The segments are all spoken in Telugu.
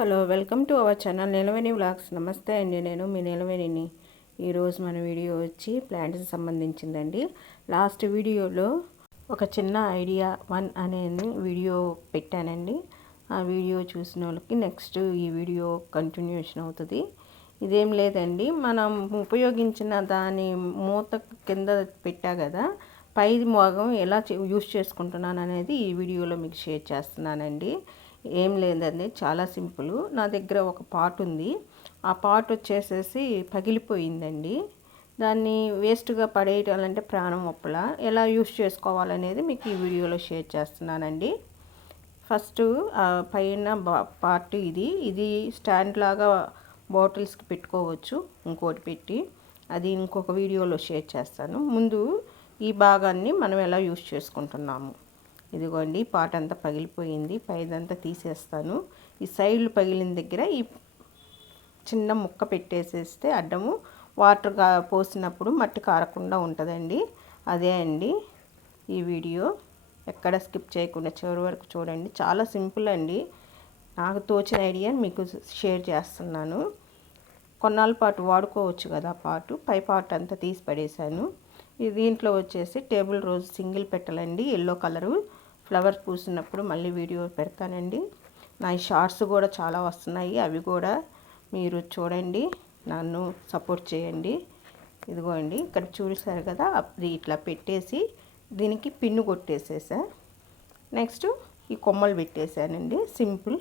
Hello welcome to our channel Nilaveni vlogs. నమస్తే అండి నేను మీ నిలవేణిని. ఈరోజు మన వీడియో వచ్చి ప్లాంట్స్ సంబంధించిందండి. లాస్ట్ వీడియోలో ఒక చిన్న ఐడియా వన్ అనేది వీడియో పెట్టానండి. ఆ వీడియో చూసిన వాళ్ళకి నెక్స్ట్ ఈ వీడియో కంటిన్యూషన్ అవుతుంది. ఇదేం లేదండి మనం ఉపయోగించిన దాని మూత కింద పెట్టా కదా పై భాగం ఎలా యూస్ చేసుకుంటున్నాను అనేది ఈ వీడియోలో మీకు షేర్ చేస్తున్నానండి. ఏం లేదండి చాలా సింపుల్. నా దగ్గర ఒక పాట్ ఉంది. ఆ పాట్ వచ్చేసేసి పగిలిపోయిందండి. దాన్ని వేస్ట్గా పడేయాలంటే ప్రాణం ఒప్పల. ఎలా యూస్ చేసుకోవాలనేది మీకు ఈ వీడియోలో షేర్ చేస్తున్నానండి. ఫస్ట్ పైన పార్ట్ ఇది. ఇది స్టాండ్ లాగా బాటిల్స్కి పెట్టుకోవచ్చు ఇంకోటి పెట్టి. అది ఇంకొక వీడియోలో షేర్ చేస్తాను. ముందు ఈ భాగాన్ని మనం ఎలా యూస్ చేసుకుంటున్నాము. ఇదిగోండి పాట అంతా పగిలిపోయింది. పైదంతా తీసేస్తాను. ఈ సైడ్లు పగిలిన దగ్గర ఈ చిన్న ముక్క పెట్టేసేస్తే అడ్డము వాటర్ పోసినప్పుడు మట్టి కారకుండా ఉంటుందండి. అదే అండి ఈ వీడియో. ఎక్కడ స్కిప్ చేయకుండా చివరి వరకు చూడండి. చాలా సింపుల్ అండి. నాకు తోచిన ఐడియా మీకు షేర్ చేస్తున్నాను. కొన్నాళ్ళ పాటు వాడుకోవచ్చు కదా పాటు. పై పాట అంతా తీసి పడేశాను. దీంట్లో వచ్చేసి table rose single పెట్టలండి. Yellow colour. Flowers పూసినప్పుడు మళ్ళీ వీడియో పెడతానండి. నా షార్ట్స్ కూడా చాలా వస్తున్నాయి. అవి కూడా మీరు చూడండి. నన్ను సపోర్ట్ చేయండి. ఇదిగోండి ఇక్కడ చూసారు కదా? అది ఇట్లా పెట్టేసి దీనికి పిన్ను కొట్టేసేసా. నెక్స్ట్ ఈ కొమ్మలు పెట్టేశానండి. సింపుల్.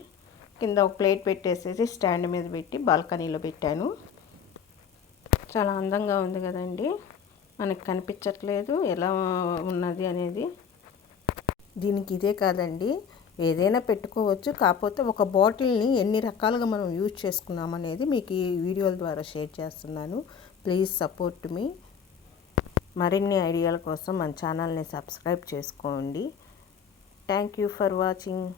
కింద ఒక ప్లేట్ పెట్టేసేసి స్టాండ్ మీద పెట్టి బాల్కనీలో పెట్టాను. చాలా అందంగా ఉంది కదండి. మనకు కనిపించట్లేదు. ఎలా ఉన్నది అనేది దీనికి ఇదే కాదండి. ఏదైనా పెట్టుకోవచ్చు. కాకపోతే ఒక బాటిల్ని ఎన్ని రకాలుగా మనం యూజ్ చేసుకున్నాం అనేది మీకు ఈ వీడియోల ద్వారా షేర్ చేస్తున్నాను. Please support me. మరిన్ని ఐడియాల కోసం మన ఛానల్ని సబ్స్క్రైబ్ చేసుకోండి. Thank you for watching.